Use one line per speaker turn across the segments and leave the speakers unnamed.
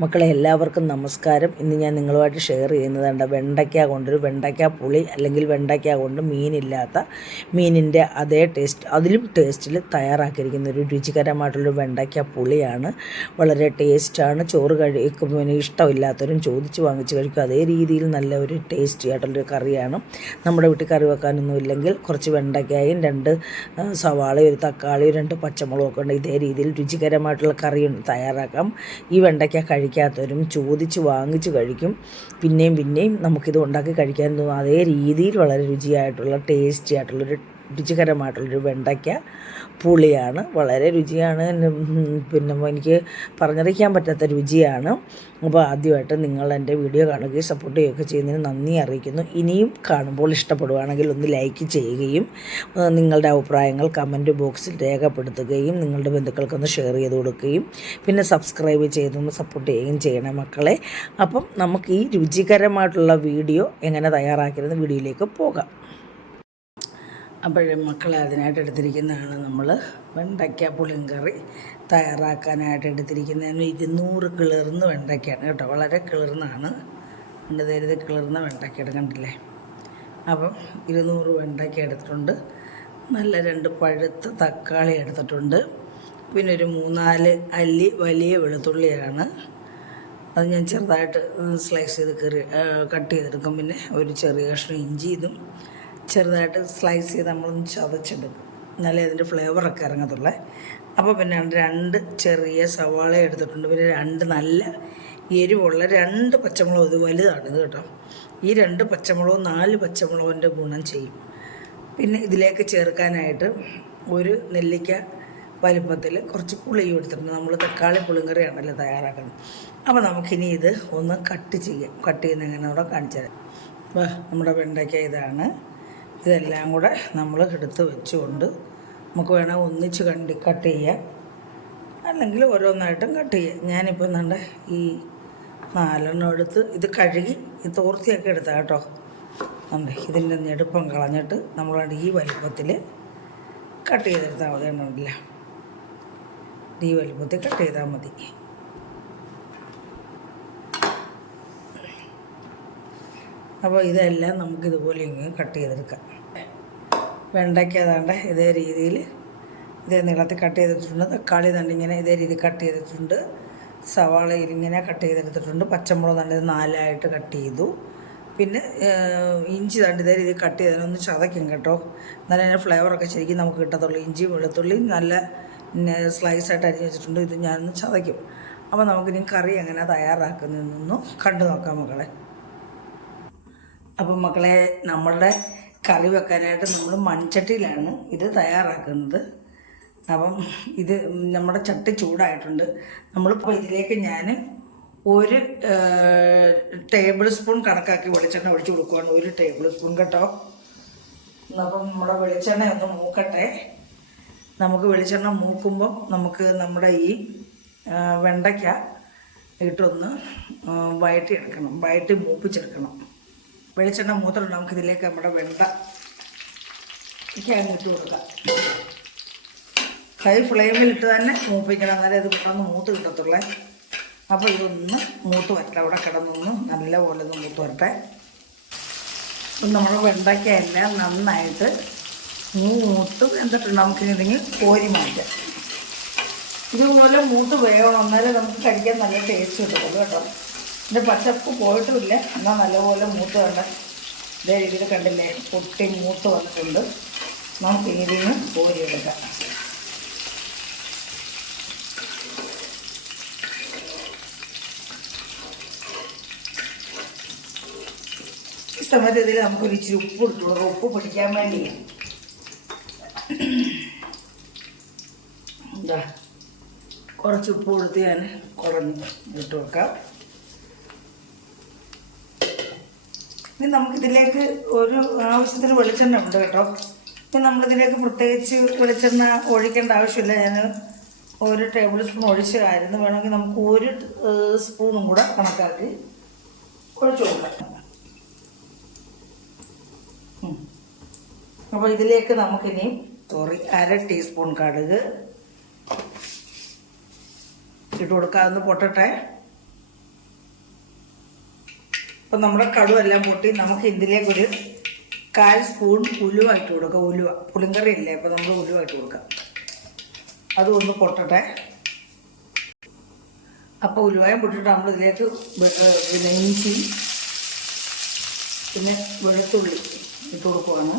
മക്കളെ എല്ലാവർക്കും നമസ്കാരം. ഇന്ന് ഞാൻ നിങ്ങളുമായിട്ട് ഷെയർ ചെയ്യുന്നത് കണ്ട വെണ്ടയ്ക്ക കൊണ്ടൊരു വെണ്ടയ്ക്ക പുളി അല്ലെങ്കിൽ വെണ്ടയ്ക്ക കൊണ്ട് മീനില്ലാത്ത മീനിന്റെ അതേ ടേസ്റ്റ് അതിലും ടേസ്റ്റിൽ തയ്യാറാക്കിയിരിക്കുന്ന ഒരു രുചികരമായിട്ടുള്ളൊരു വെണ്ടയ്ക്ക പുളിയാണ്. വളരെ ടേസ്റ്റാണ് ചോറ് കഴിക്കുമ്പോൾ ഇഷ്ടമില്ലാത്തവരും ചോദിച്ച് വാങ്ങിച്ച് കഴിക്കും. അതേ രീതിയിൽ നല്ല ഒരു ടേസ്റ്റി ആയിട്ടുള്ളൊരു കറിയാണ്. നമ്മുടെ വീട്ടിൽ കറി വെക്കാനൊന്നും ഇല്ലെങ്കിൽ കുറച്ച് വെണ്ടയ്ക്കായും രണ്ട് സവാളയും ഒരു തക്കാളിയും രണ്ട് പച്ചമുളകൊക്കെ ഉണ്ട് ഇതേ രീതിയിൽ രുചികരമായിട്ടുള്ള കറി തയ്യാറാക്കാം. ഈ വെണ്ടയ്ക്ക കഴിക്കാത്തവരും ചോദിച്ച് വാങ്ങിച്ച് കഴിക്കും. പിന്നെയും പിന്നെയും നമുക്കിത് ഉണ്ടാക്കി കഴിക്കാൻ തോന്നും അതേ രീതിയിൽ വളരെ രുചിയായിട്ടുള്ള ടേസ്റ്റി ആയിട്ടുള്ളൊരു രുചികരമായിട്ടുള്ളൊരു വെണ്ടയ്ക്ക പുളിയാണ്. വളരെ രുചിയാണ്. പിന്നെ എനിക്ക് പറഞ്ഞറിയിക്കാൻ പറ്റാത്ത രുചിയാണ്. അപ്പോൾ ആദ്യമായിട്ട് നിങ്ങൾ എന്റെ വീഡിയോ കാണുകയും സപ്പോർട്ട് ചെയ്യുകയൊക്കെ ചെയ്യുന്നതിന് നന്ദി അറിയിക്കുന്നു. ഇനിയും കാണുമ്പോൾ ഇഷ്ടപ്പെടുകയാണെങ്കിൽ ഒന്ന് ലൈക്ക് ചെയ്യുകയും നിങ്ങളുടെ അഭിപ്രായങ്ങൾ കമന്റ് ബോക്സിൽ രേഖപ്പെടുത്തുകയും നിങ്ങളുടെ ബന്ധുക്കൾക്കൊന്ന് ഷെയർ ചെയ്ത് കൊടുക്കുകയും പിന്നെ സബ്സ്ക്രൈബ് ചെയ്തൊന്ന് സപ്പോർട്ട് ചെയ്യുകയും ചെയ്യണം മക്കളെ. അപ്പം നമുക്ക് ഈ രുചികരമായിട്ടുള്ള വീഡിയോ എങ്ങനെ തയ്യാറാക്കിയിരുന്ന വീഡിയോയിലേക്ക് പോകാം. അപ്പോഴേ മക്കളെ അതിനായിട്ട് എടുത്തിരിക്കുന്നതാണ് നമ്മൾ വെണ്ടയ്ക്ക പുളിങ്കറി തയ്യാറാക്കാനായിട്ട് എടുത്തിരിക്കുന്നതിന് ഇരുന്നൂറ് കിളിർന്ന് വെണ്ടയ്ക്കയാണ് കേട്ടോ. വളരെ കിളിർന്നാണ്. എന്റെ ധൈര്യത്തിൽ കിളിർന്ന വെണ്ടയ്ക്ക എടുക്കണ്ടില്ലേ അപ്പം ഇരുന്നൂറ് വെണ്ടയ്ക്ക എടുത്തിട്ടുണ്ട്. നല്ല രണ്ട് പഴുത്ത തക്കാളി എടുത്തിട്ടുണ്ട്. പിന്നെ ഒരു മൂന്നാൽ അല്ലി വലിയ വെളുത്തുള്ളിയാണ്. അത് ഞാൻ ചെറുതായിട്ട് സ്ലൈസ് ചെയ്ത് കയറി കട്ട് ചെയ്തെടുക്കും. പിന്നെ ഒരു ചെറിയ കഷ്ണം ഇഞ്ചി ഇതും ചെറുതായിട്ട് സ്ലൈസ് ചെയ്ത് നമ്മളൊന്ന് ചതച്ചെടുക്കും. എന്നാലേ അതിന്റെ ഫ്ലേവറൊക്കെ ഇറങ്ങത്തുള്ളേ. അപ്പോൾ പിന്നെ രണ്ട് ചെറിയ സവാള എടുത്തിട്ടുണ്ട്. പിന്നെ രണ്ട് നല്ല എരിവുള്ള രണ്ട് പച്ചമുളക്. ഇത് വലുതാണ് ഇത് കേട്ടോ. ഈ രണ്ട് പച്ചമുളകും നാല് പച്ചമുളകിന്റെ ഗുണം ചെയ്യും. പിന്നെ ഇതിലേക്ക് ചേർക്കാനായിട്ട് ഒരു നെല്ലിക്ക വലിപ്പത്തിൽ കുറച്ച് പുളിയും എടുത്തിട്ടുണ്ട്. നമ്മൾ തക്കാളി പുളിങ്കറിയാണല്ലോ തയ്യാറാക്കുന്നത്. അപ്പോൾ നമുക്കിനി ഇത് ഒന്ന് കട്ട് ചെയ്യാം. കട്ട് ചെയ്യുന്ന എങ്ങനെ കൂടെ കാണിച്ചു തരാം നമ്മുടെ വെണ്ടയ്ക്ക ഇതാണ്. ഇതെല്ലാം കൂടെ നമ്മൾ എടുത്ത് വെച്ചുകൊണ്ട് നമുക്ക് വേണമെങ്കിൽ ഒന്നിച്ച് കണ്ടി കട്ട് ചെയ്യാം. അല്ലെങ്കിൽ ഓരോന്നായിട്ടും കട്ട് ചെയ്യാം. ഞാനിപ്പോൾ നല്ല ഈ നാലെണ്ണം എടുത്ത് ഇത് കഴുകി ഈ തോർത്തിയൊക്കെ എടുത്താൽ കേട്ടോ. ഉണ്ട് ഇതിന്റെ ഞെടുപ്പം കളഞ്ഞിട്ട് നമ്മൾ ഈ വലുപ്പത്തിൽ കട്ട് ചെയ്തെടുത്താൽ മതി. എണ്ണമില്ല ഈ വലുപ്പത്തിൽ കട്ട് ചെയ്താൽ മതി. അപ്പോൾ ഇതെല്ലാം നമുക്ക് ഇതുപോലെ ഇങ്ങനെ കട്ട് ചെയ്തെടുക്കാം. വെണ്ടയ്ക്ക് ഏതാണ്ട് ഇതേ രീതിയിൽ ഇതേ നീളത്തിൽ കട്ട് ചെയ്തിട്ടുണ്ട്. തക്കാളി തണ്ട് ഇങ്ങനെ ഇതേ രീതിയിൽ കട്ട് ചെയ്തിട്ടുണ്ട്. സവാള ഇങ്ങനെ കട്ട് ചെയ്തെടുത്തിട്ടുണ്ട്. പച്ചമുളക് തണ്ട് ഇത് നാലായിട്ട് കട്ട് ചെയ്തു. പിന്നെ ഇഞ്ചി തണ്ട് ഇതേ രീതിയിൽ കട്ട് ചെയ്തതിനൊന്ന് ചതയ്ക്കും കേട്ടോ. എന്നാലും അതിന്റെ ഫ്ലേവറൊക്കെ ശരിക്കും നമുക്ക് കിട്ടത്തുള്ളൂ. ഇഞ്ചി വെളുത്തുള്ളി നല്ല സ്ലൈസായിട്ട് അരിഞ്ഞ് വെച്ചിട്ടുണ്ട്. ഇത് ഞാനൊന്ന് ചതയ്ക്കും. അപ്പോൾ നമുക്കിനി കറി എങ്ങനെ തയ്യാറാക്കുന്നതെന്നൊന്നും കണ്ടു നോക്കാം മക്കളെ. അപ്പം മക്കളെ നമ്മളുടെ കറി വെക്കാനായിട്ട് നമ്മൾ മൺചട്ടിയിലാണ് ഇത് തയ്യാറാക്കുന്നത്. അപ്പം ഇത് നമ്മുടെ ചട്ടി ചൂടായിട്ടുണ്ട്. നമ്മളിപ്പോൾ ഇതിലേക്ക് ഞാൻ ഒരു ടേബിൾ സ്പൂൺ കണക്കാക്കി വെളിച്ചെണ്ണ ഒഴിച്ചു കൊടുക്കുവാണ്. ഒരു ടേബിൾ സ്പൂൺ കേട്ടോ. അപ്പം നമ്മുടെ വെളിച്ചെണ്ണ ഒന്ന് മൂക്കട്ടെ. നമുക്ക് വെളിച്ചെണ്ണ മൂക്കുമ്പം നമുക്ക് നമ്മുടെ ഈ വെണ്ടയ്ക്ക ഇട്ടൊന്ന് വയറ്റി എടുക്കണം വയറ്റി മൂപ്പിച്ചെടുക്കണം. വെളിച്ചെണ്ണ മൂത്തിട്ടുണ്ട് നമുക്കിതിലേക്ക് നമ്മുടെ വെണ്ട അങ്ങ് ഇട്ട് കൊടുക്കാം. ഹൈ ഫ്ലെയിമിൽ ഇട്ട് തന്നെ മൂപ്പിക്കണം. എന്നാലേ ഇത് പെട്ടെന്ന് മൂത്ത് കിട്ടത്തുള്ളേ. അപ്പോൾ ഇതൊന്ന് മൂത്ത് വരട്ടെ. അവിടെ കിടന്നൊന്ന് നല്ല പോലെ ഒന്ന് മൂത്ത് വരട്ടെ. അപ്പം നമ്മൾ വെണ്ടയ്ക്ക എല്ലാം നന്നായിട്ട് മൂത്ത് എന്തിട്ടുണ്ട് നമുക്കിനി ഇതെങ്കിൽ കോരി മാറ്റാം. ഇതുപോലെ മൂത്ത് വേണം എന്നാലേ നമുക്ക് കഴിക്കാൻ നല്ല ടേസ്റ്റ് കിട്ടുള്ളൂ കേട്ടോ. ഇതിന്റെ പച്ചപ്പ് പോയിട്ടുമില്ല എന്നാൽ നല്ലപോലെ മൂത്ത് വേണ്ട ഇതേ രീതിയിൽ കണ്ടില്ലേ? പൊട്ടി മൂത്ത് വന്നിട്ടുണ്ട്. നമുക്ക് പോരി കോരിയെടുക്കാം ഈ സമയത്ത് ഇതിൽ നമുക്കൊരു ഇച്ചിരി ഉപ്പ് ഇട്ടു കൊടുക്കാം ഉപ്പ് പിടിക്കാൻ വേണ്ടി എന്താ കുറച്ച് കൊടുത്ത് ഞാൻ കുറഞ്ഞ് ഇട്ട് വെക്കാം. ഇനി നമുക്കിതിലേക്ക് ഒരു ആവശ്യത്തിന് വെളിച്ചെണ്ണ ഉണ്ട് കേട്ടോ. ഇനി നമ്മളിതിലേക്ക് പ്രത്യേകിച്ച് വെളിച്ചെണ്ണ ഒഴിക്കേണ്ട ആവശ്യമില്ല. ഞാൻ ഒരു ടേബിൾ സ്പൂൺ ഒഴിച്ചതായിരുന്നു വേണമെങ്കിൽ നമുക്ക് ഒരു സ്പൂണും കൂടെ കണക്കാക്കി ഒഴിച്ചു കൊടുക്കാം. അപ്പോൾ ഇതിലേക്ക് നമുക്കിനി സോറി അര ടീസ്പൂൺ കടുക് ഇട്ട് കൊടുക്കാമെന്ന് പൊട്ടട്ടെ. അപ്പം നമ്മുടെ കടുവെല്ലാം പൊട്ടി നമുക്ക് ഇതിലേക്കൊരു കാൽ സ്പൂൺ ഉലുവായിട്ട് കൊടുക്കാം. ഉലുവ. പുളിങ്കറി ഇല്ലേ? അപ്പം നമ്മൾ ഉലുവായിട്ട് കൊടുക്കാം. അതും ഒന്ന് പൊട്ടട്ടെ. അപ്പോൾ ഉലുവായും പൊട്ടിട്ട് നമ്മൾ ഇതിലേക്ക് പിന്നെ ഇഞ്ചി പിന്നെ വെളുത്തുള്ളി ഇട്ട് കൊടുക്കുവാണ്.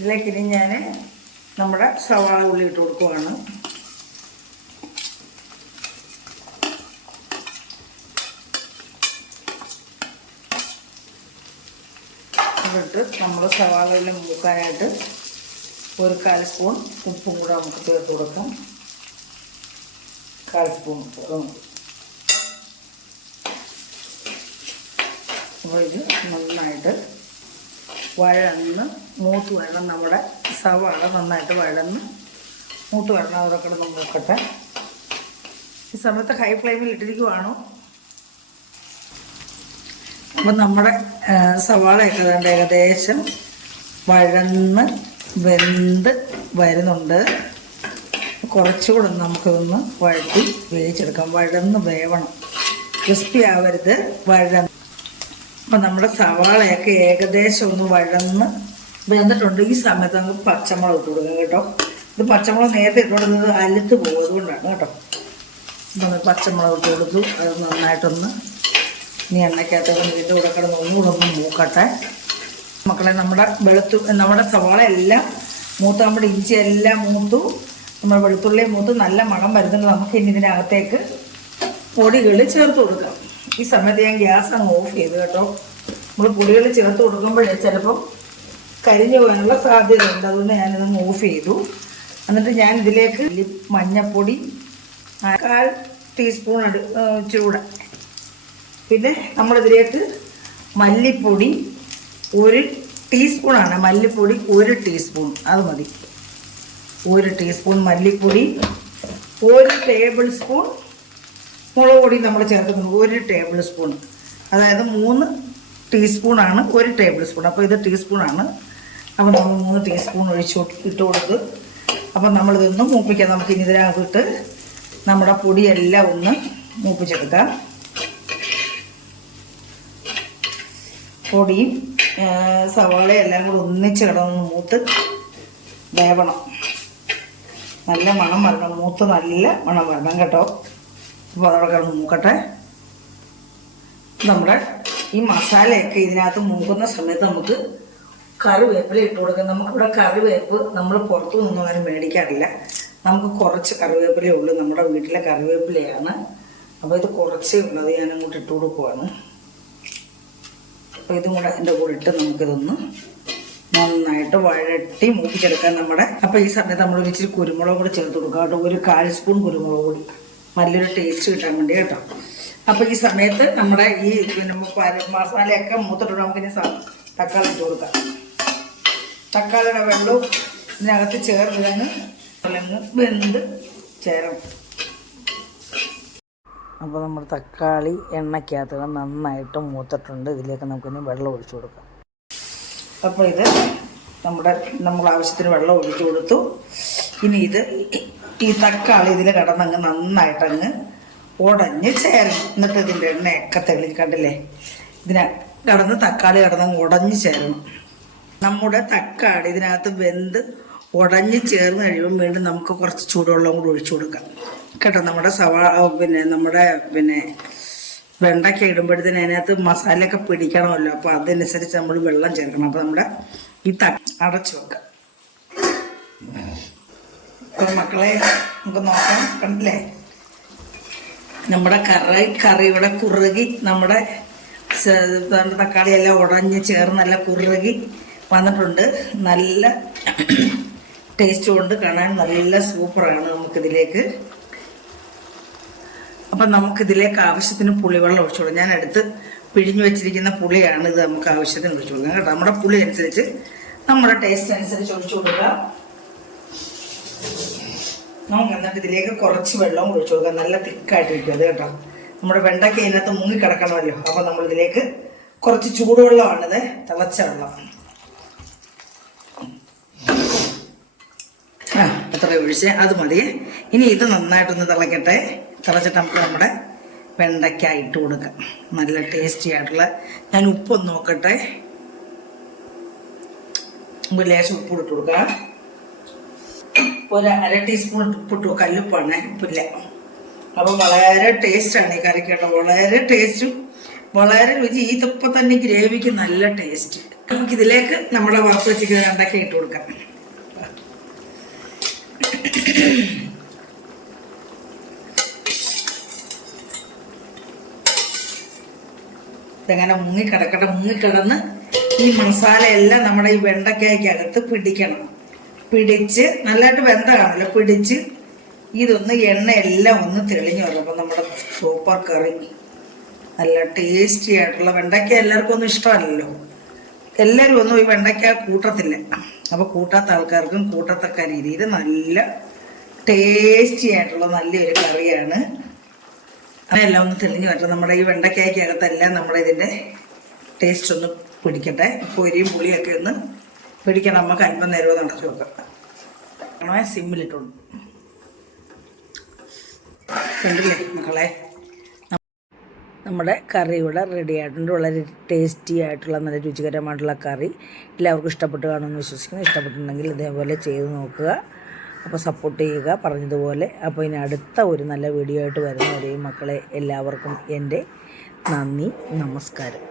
ഇതിലേക്ക് ഇനി ഞാൻ നമ്മുടെ സവാള ഉള്ളി ഇട്ട് കൊടുക്കുവാണ്. എന്നിട്ട് നമ്മൾ സവാള സവാളയിൽ മൂക്കാനായിട്ട് ഒരു കാൽ സ്പൂൺ ഉപ്പും കൂടെ നമുക്ക് ചേർത്ത് കൊടുക്കാം. കാൽ സ്പൂൺ അപ്പോൾ ഇത് നന്നായിട്ട് വഴന്ന് മൂത്ത് വരണം നമ്മുടെ സവാള നന്നായിട്ട് വഴന്ന് മൂത്ത് വരണം. അതൊക്കെ നമ്മൾ നോക്കട്ടെ. ഈ സമയത്ത് ഹൈ ഫ്ലെയിമിൽ ഇട്ടിരിക്കുവാണോ? അപ്പം നമ്മുടെ സവാളയൊക്കെ വേണ്ട ഏകദേശം വഴന്ന് വെന്ത് വരുന്നുണ്ട്. കുറച്ചുകൂടെ നമുക്കിതൊന്ന് വഴറ്റി വേവിച്ചെടുക്കാം. വഴന്ന് വേവണം. ക്രിസ്പി ആവരുത്. വഴന്ന് അപ്പം നമ്മുടെ സവാളയൊക്കെ ഏകദേശം ഒന്ന് വഴന്ന് വെന്തിട്ടുണ്ട്. ഈ സമയത്ത് നമുക്ക് പച്ചമുളക് ഇട്ട് കൊടുക്കാം കേട്ടോ. ഇത് പച്ചമുളക് നേരത്തെ ഇട്ട് കൊടുത്തത് അലുത്ത് പോകും അതുകൊണ്ടാണ് കേട്ടോ. അപ്പം പച്ചമുളക് ഇട്ട് കൊടുത്തു. അത് നന്നായിട്ടൊന്ന് ഇനി എണ്ണയ്ക്കകത്ത് ഇതിന്റെ കൂടെ കിടന്ന് ഒന്നുകൂടെ ഒന്ന് മൂക്കട്ടെ. മക്കളെ നമ്മുടെ വെളുത്തു നമ്മുടെ സവാള എല്ലാം മൂത്ത് നമ്മുടെ ഇഞ്ചി എല്ലാം മൂത്തു. നമ്മുടെ വെളുത്തുള്ളി മൂത്ത്. നല്ല മണം വരുന്നുണ്ട്. നമുക്ക് ഇനി ഇതിനകത്തേക്ക് പൊടികൾ ചേർത്ത് കൊടുക്കാം. ഈ സമയത്ത് ഞാൻ ഗ്യാസ് അങ്ങ് ഓഫ് ചെയ്തു കേട്ടോ. നമ്മൾ പൊടികൾ ചേർത്ത് കൊടുക്കുമ്പോഴേ ചിലപ്പം കരിഞ്ഞു പോകാനുള്ള സാധ്യത ഉണ്ട് അതുകൊണ്ട് ഞാനിത് ഓഫ് ചെയ്തു. എന്നിട്ട് ഞാൻ ഇതിലേക്ക് മഞ്ഞപ്പൊടി കാൽ ടീസ്പൂൺ ചൂട് പിന്നെ നമ്മളിതിലേക്ക് മല്ലിപ്പൊടി ഒരു ടീസ്പൂണാണ് മല്ലിപ്പൊടി ഒരു ടീസ്പൂൺ. അത് മതി. ഒരു ടീസ്പൂൺ മല്ലിപ്പൊടി ഒരു ടേബിൾ സ്പൂൺ മുളക് പൊടി നമ്മൾ ചേർക്കുന്നത് ഒരു ടേബിൾ സ്പൂൺ അതായത് മൂന്ന് ടീസ്പൂണാണ് ഒരു ടേബിൾ സ്പൂൺ അപ്പോൾ ഇത് ടീസ്പൂണാണ് അപ്പോൾ നമ്മൾ മൂന്ന് ടീസ്പൂൺ ഒഴിച്ച് ഇട്ട് കൊടുത്ത് അപ്പം നമ്മളിതൊന്ന് മൂപ്പിക്കാം. നമുക്ക് ഇനി ഇതിനകത്തിട്ട് നമ്മുടെ പൊടിയെല്ലാം ഒന്ന് മൂപ്പിച്ചെടുക്കാം. പൊടിയും സവാളയും എല്ലാം കൂടെ ഒന്നിച്ച് കിടന്ന് മൂത്ത് വേവണം. നല്ല മണം വരണം. മൂത്ത് നല്ല മണം വരണം കേട്ടോ. അപ്പോൾ അതവിടെ കിടന്ന് മൂക്കട്ടെ. നമ്മുടെ ഈ മസാലയൊക്കെ ഇതിനകത്ത് മൂക്കുന്ന സമയത്ത് നമുക്ക് കറിവേപ്പില ഇട്ട് കൊടുക്കാം. നമുക്കിവിടെ കറിവേപ്പ് നമ്മൾ പുറത്തു നിന്നും അങ്ങനെ മേടിക്കാറില്ല. നമുക്ക് കുറച്ച് കറിവേപ്പിലേ ഉള്ളൂ. നമ്മുടെ വീട്ടിലെ കറിവേപ്പിലയാണ്. അപ്പോൾ ഇത് കുറച്ചേ ഉള്ളൂ. അത് ഞാൻ അങ്ങോട്ട് ഇട്ട് കൊടുക്കുവാണ്. അപ്പോൾ ഇതും കൂടെ എന്റെ കൂടെ ഇട്ട് നമുക്കിതൊന്ന് നന്നായിട്ട് വഴട്ടി മൂപ്പിച്ചെടുക്കാൻ നമ്മുടെ. അപ്പോൾ ഈ സമയത്ത് നമ്മൾ ഇച്ചിരി കുരുമുളക് കൂടി ചേർത്ത് കൊടുക്കാം. കേട്ടോ ഒരു കാൽ സ്പൂൺ കുരുമുളക് പൊടി. നല്ലൊരു ടേസ്റ്റ് കിട്ടാൻ വേണ്ടി കേട്ടോ. അപ്പോൾ ഈ സമയത്ത് നമ്മുടെ ഈ പിന്നെ മസാലയൊക്കെ മൂത്തിട്ടുണ്ട് നമുക്കിനി തക്കാളി ഇട്ട് കൊടുക്കാം. തക്കാളിയുടെ വെള്ളവും ഇതിനകത്ത് ചേർന്ന് അല്ലെങ്കിൽ വെന്ത് ചേരണം. അപ്പോൾ നമ്മുടെ തക്കാളി എണ്ണയ്ക്കകത്ത് നന്നായിട്ട് മൂത്തിട്ടുണ്ട്. ഇതിലേക്ക് നമുക്കിനി വെള്ളം ഒഴിച്ചു കൊടുക്കാം. അപ്പോൾ ഇത് നമ്മുടെ നമ്മൾ ആവശ്യത്തിന് വെള്ളം ഒഴിച്ചു കൊടുത്തു. ഇനി ഇത് ഈ തക്കാളി ഇതിൽ കിടന്നങ്ങ് നന്നായിട്ടങ്ങ് ഉടഞ്ഞ് ചേരും എന്നിട്ട് ഇതിന്റെ എണ്ണയൊക്കെ തെളി കണ്ടില്ലേ ഇതിന കിടന്ന് തക്കാളി കിടന്നങ്ങ് ഉടഞ്ഞ് ചേരണം. നമ്മുടെ തക്കാളി ഇതിനകത്ത് വെന്ത് ഉടഞ്ഞ് ചേർന്ന് കഴിയുമ്പോൾ വീണ്ടും നമുക്ക് കുറച്ച് ചൂടുവെള്ളം കൂടി ഒഴിച്ചു കൊടുക്കാം. കേട്ടോ നമ്മുടെ സവാ പിന്നെ നമ്മുടെ പിന്നെ വെണ്ടയ്ക്ക ഇടുമ്പോഴത്തേന് അതിനകത്ത് മസാലയൊക്കെ പിടിക്കണമല്ലോ. അപ്പോൾ അതനുസരിച്ച് നമ്മൾ വെള്ളം ചേർക്കണം. അപ്പോൾ നമ്മുടെ ഈ തക്ക അടച്ചു വെക്കാം. അപ്പോൾ മക്കളെ നമുക്ക് നോക്കാം കണ്ടില്ലേ? നമ്മുടെ കറി കറി ഇവിടെ കുറുകി നമ്മുടെ തക്കാളി എല്ലാം ഉടഞ്ഞ് ചേർന്ന് നല്ല കുറുകി വന്നിട്ടുണ്ട്. നല്ല ടേസ്റ്റ് കൊണ്ട് കാണാൻ നല്ല സൂപ്പറാണ് നമുക്കിതിലേക്ക്. അപ്പം നമുക്കിതിലേക്ക് ആവശ്യത്തിന് പുളിവെള്ളം ഒഴിച്ചു ഞാൻ എടുത്ത് പിഴിഞ്ഞു വെച്ചിരിക്കുന്ന പുളിയാണ് ഇത് നമുക്ക് ആവശ്യത്തിന് ഒഴിച്ചു കൊടുക്കാം. കേട്ടോ നമ്മുടെ പുളി അനുസരിച്ച് നമ്മുടെ ടേസ്റ്റ് അനുസരിച്ച് ഒഴിച്ചു കൊടുക്കാം. നമുക്ക് എന്നിട്ട് ഇതിലേക്ക് കുറച്ച് വെള്ളം ഒഴിച്ചു കൊടുക്കാം നല്ല തിക്കായിട്ടിരിക്കും അത് കേട്ടോ. നമ്മുടെ വെണ്ടയ്ക്ക ഇതിനകത്ത് മുങ്ങി കിടക്കണമല്ലോ. അപ്പോൾ നമ്മൾ ഇതിലേക്ക് കുറച്ച് ചൂടുവെള്ളമാണിത്. തിളച്ച വെള്ളം. ആ അത്ര ഒഴിച്ച് അത് മതി. ഇനി ഇത് നന്നായിട്ടൊന്ന് തിളക്കട്ടെ. തിളച്ചിട്ട് നമുക്ക് നമ്മുടെ വെണ്ടയ്ക്ക ഇട്ട് കൊടുക്കാം. നല്ല ടേസ്റ്റി ആയിട്ടുള്ള ഞാൻ ഉപ്പൊന്ന് നോക്കട്ടെ. നമുക്ക് ലേശം ഉപ്പ് ഇട്ട് കൊടുക്കാം. ഒരു അര ടീസ്പൂൺ ഉപ്പിട്ടു കല്ലുപ്പാണ്. ഉപ്പില്ല. അപ്പോൾ വളരെ ടേസ്റ്റാണ് ഈ കറി വളരെ ടേസ്റ്റും വളരെ രുചി. ഈ തന്നെ ഗ്രേവിക്ക് നല്ല ടേസ്റ്റ്. നമുക്ക് ഇതിലേക്ക് നമ്മുടെ വറുത്ത് ചിക്കൻ ഉണ്ടാക്കി ഇട്ട് കൊടുക്കാം. ഇതെങ്ങനെ മുങ്ങിക്കിടക്കട്ടെ. മുങ്ങിക്കിടന്ന് ഈ മസാല എല്ലാം നമ്മുടെ ഈ വെണ്ടയ്ക്കകത്ത് പിടിക്കണം. പിടിച്ച് നല്ലതായിട്ട് വെന്ത കാണില്ല പിടിച്ച് ഇതൊന്ന് എണ്ണ എല്ലാം ഒന്ന് തെളിഞ്ഞു വന്നു. അപ്പം നമ്മുടെ സൂപ്പർ കറി നല്ല ടേസ്റ്റി ആയിട്ടുള്ള വെണ്ടയ്ക്ക എല്ലാവർക്കും ഒന്നും ഇഷ്ടമല്ലല്ലോ. എല്ലാവരും ഒന്നും ഈ വെണ്ടയ്ക്ക കൂട്ടത്തില്ല. അപ്പോൾ കൂട്ടാത്ത ആൾക്കാർക്കും കൂട്ടത്തക്ക രീതിയിൽ നല്ല ടേസ്റ്റി ആയിട്ടുള്ള നല്ലൊരു കറിയാണ്. അതെല്ലാം ഒന്ന് തെളിഞ്ഞു വരട്ടെ. നമ്മുടെ ഈ വെണ്ടയ്ക്കകത്തെല്ലാം നമ്മുടെ ഇതിന്റെ ടേസ്റ്റ് ഒന്ന് പിടിക്കട്ടെ. പൊരിയും പുളിയൊക്കെ ഒന്ന് പിടിക്കണം നമുക്ക് അല്പം നേരം നടച്ചു കൊടുക്കാം സിമ്മിലിട്ടുണ്ട് കണ്ടില്ലേ മക്കളെ? നമ്മുടെ കറി ഇവിടെ റെഡി ആയിട്ടുണ്ട്. വളരെ ടേസ്റ്റി ആയിട്ടുള്ള നല്ല രുചികരമായിട്ടുള്ള കറി. എല്ലാവർക്കും ഇഷ്ടപ്പെട്ട് കാണുമെന്ന് വിശ്വസിക്കുന്നു. ഇഷ്ടപ്പെട്ടിട്ടുണ്ടെങ്കിൽ ഇതേപോലെ ചെയ്ത് നോക്കുക. അപ്പോൾ സപ്പോർട്ട് ചെയ്യുക. പറഞ്ഞതുപോലെ. അപ്പോൾ ഇനി അടുത്ത ഒരു നല്ല വീഡിയോ ആയിട്ട് വരുന്നവരെയും മക്കളെ എല്ലാവർക്കും എന്റെ നന്ദി നമസ്കാരം.